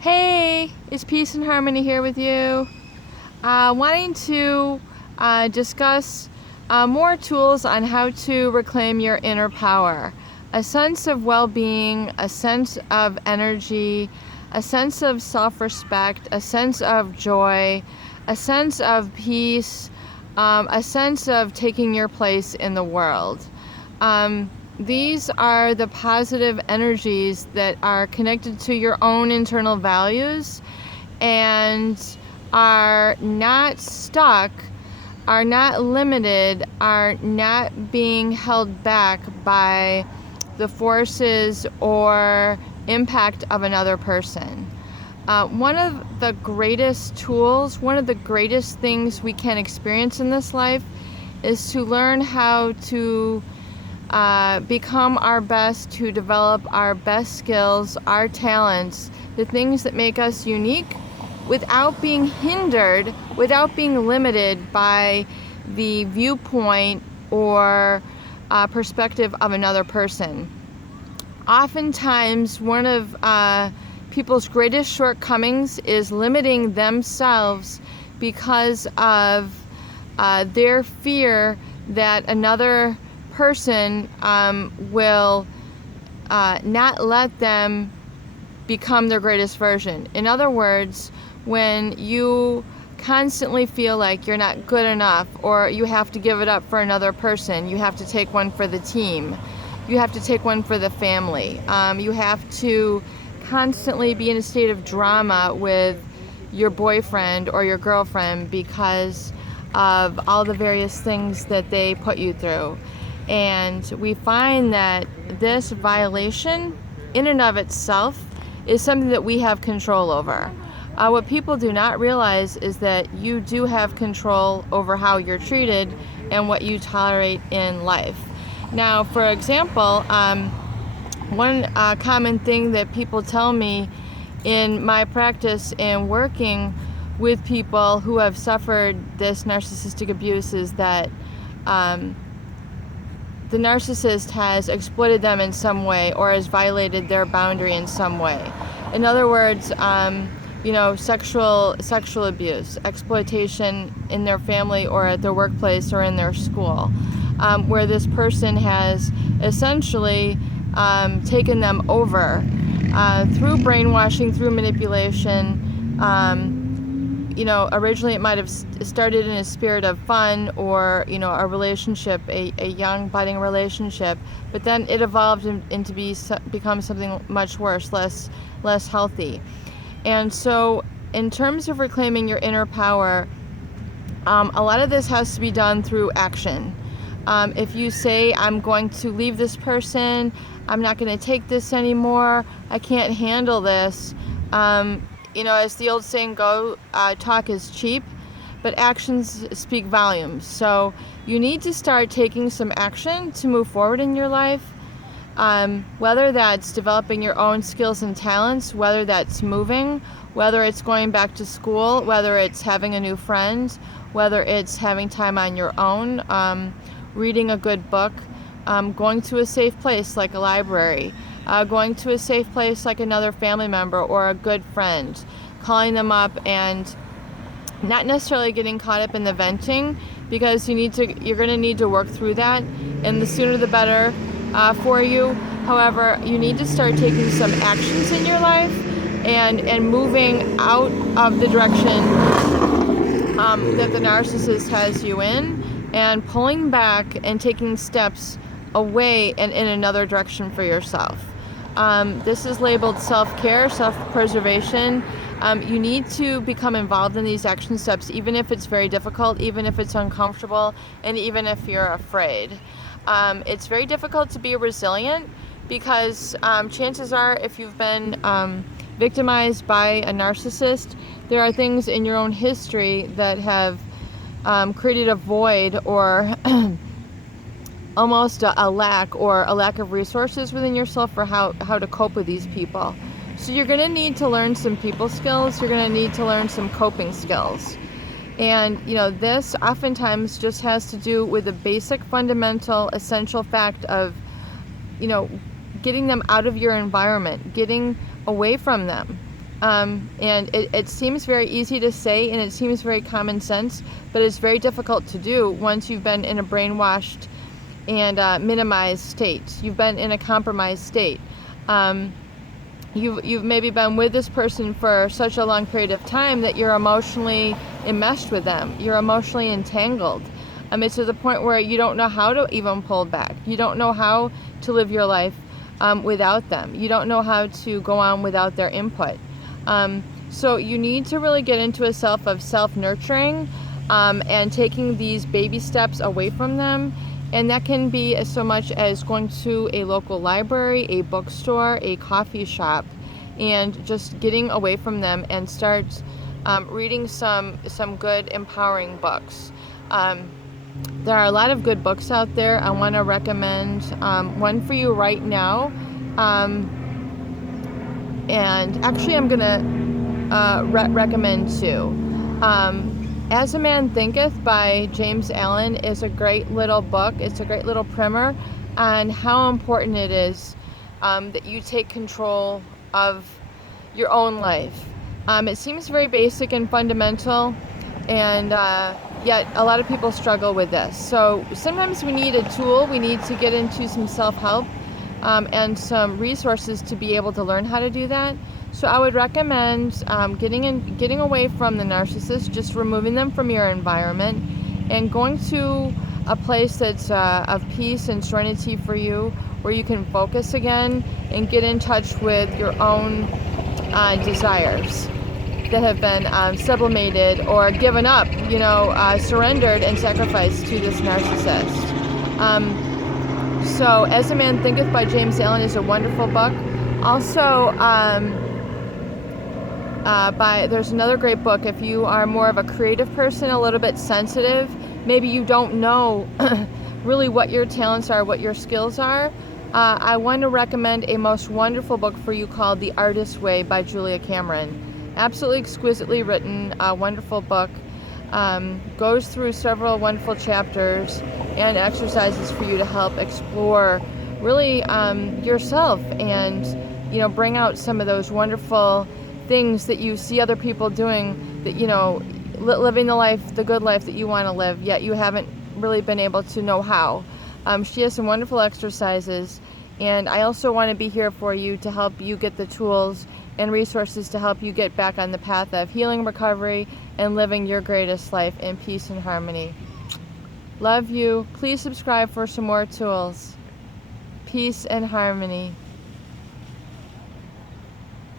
Hey, it's Peace and Harmony here with you. Wanting to discuss more tools on how to reclaim your inner power. A sense of well-being, a sense of energy, a sense of self-respect, a sense of joy, a sense of peace, a sense of taking your place in the world. These are the positive energies that are connected to your own internal values and are not stuck, are not limited, are not being held back by the forces or impact of another person. One of the greatest tools, one of the greatest things we can experience in this life is to learn how to become our best, to develop our best skills, our talents, the things that make us unique without being hindered, without being limited by the viewpoint or perspective of another person. Oftentimes, one of people's greatest shortcomings is limiting themselves because of their fear that another person will not let them become their greatest version. In other words, when you constantly feel like you're not good enough, or you have to give it up for another person, you have to take one for the team, you have to take one for the family, you have to constantly be in a state of drama with your boyfriend or your girlfriend because of all the various things that they put you through. And we find that this violation in and of itself is something that we have control over. What people do not realize is that you do have control over how you're treated and what you tolerate in life. Now, for example, one common thing that people tell me in my practice and working with people who have suffered this narcissistic abuse is that the narcissist has exploited them in some way or has violated their boundary in some way. In other words, sexual abuse, exploitation in their family or at their workplace or in their school, where this person has essentially taken them over through brainwashing, through manipulation. Originally it might have started in a spirit of fun or, a relationship, a young budding relationship, but then it evolved into become something much worse, less healthy. And so in terms of reclaiming your inner power, a lot of this has to be done through action. If you say, I'm going to leave this person, I'm not going to take this anymore, I can't handle this, as the old saying goes, talk is cheap, but actions speak volumes. So you need to start taking some action to move forward in your life, whether that's developing your own skills and talents, whether that's moving, whether it's going back to school, whether it's having a new friend, whether it's having time on your own, reading a good book, going to a safe place like a library, going to a safe place like another family member or a good friend, calling them up and not necessarily getting caught up in the venting, because you're going to need to work through that, and the sooner the better for you. However, you need to start taking some actions in your life and moving out of the direction that the narcissist has you in, and pulling back and taking steps away and in another direction for yourself. This is labeled self-care, self-preservation. You need to become involved in these action steps, even if it's very difficult, even if it's uncomfortable, and even if you're afraid. It's very difficult to be resilient because chances are, if you've been victimized by a narcissist, there are things in your own history that have created a void or almost a lack of resources within yourself for how to cope with these people. So you're going to need to learn some people skills. You're going to need to learn some coping skills. And, this oftentimes just has to do with the basic, fundamental, essential fact of, getting them out of your environment, getting away from them. And it seems very easy to say, and it seems very common sense, but it's very difficult to do once you've been in a brainwashed and minimized state. You've been in a compromised state. You've maybe been with this person for such a long period of time that you're emotionally enmeshed with them. You're emotionally entangled. It's to the point where you don't know how to even pull back. You don't know how to live your life without them. You don't know how to go on without their input. So you need to really get into a self-nurturing and taking these baby steps away from them. And that can be so much as going to a local library, a bookstore, a coffee shop, and just getting away from them and start reading some good, empowering books. There are a lot of good books out there. I want to recommend one for you right now. And actually, I'm going to recommend two. As a Man Thinketh by James Allen is a great little book. It's a great little primer on how important it is that you take control of your own life. It seems very basic and fundamental, and yet a lot of people struggle with this. So sometimes we need a tool. We need to get into some self-help and some resources to be able to learn how to do that. So I would recommend getting away from the narcissist, just removing them from your environment, and going to a place that's of peace and serenity for you, where you can focus again and get in touch with your own desires that have been sublimated or given up, surrendered and sacrificed to this narcissist. So As a Man Thinketh by James Allen is a wonderful book. Also, there's another great book if you are more of a creative person, a little bit sensitive. Maybe you don't know really what your talents are, what your skills are. I want to recommend a most wonderful book for you called The Artist's Way by Julia Cameron. Absolutely exquisitely written, a wonderful book. Goes through several wonderful chapters and exercises for you to help explore really yourself and bring out some of those wonderful things that you see other people doing, that living the good life that you want to live, yet you haven't really been able to know how. She has some wonderful exercises, and I also want to be here for you to help you get the tools and resources to help you get back on the path of healing, recovery, and living your greatest life in peace and harmony. Love you. Please subscribe for some more tools. Peace and harmony.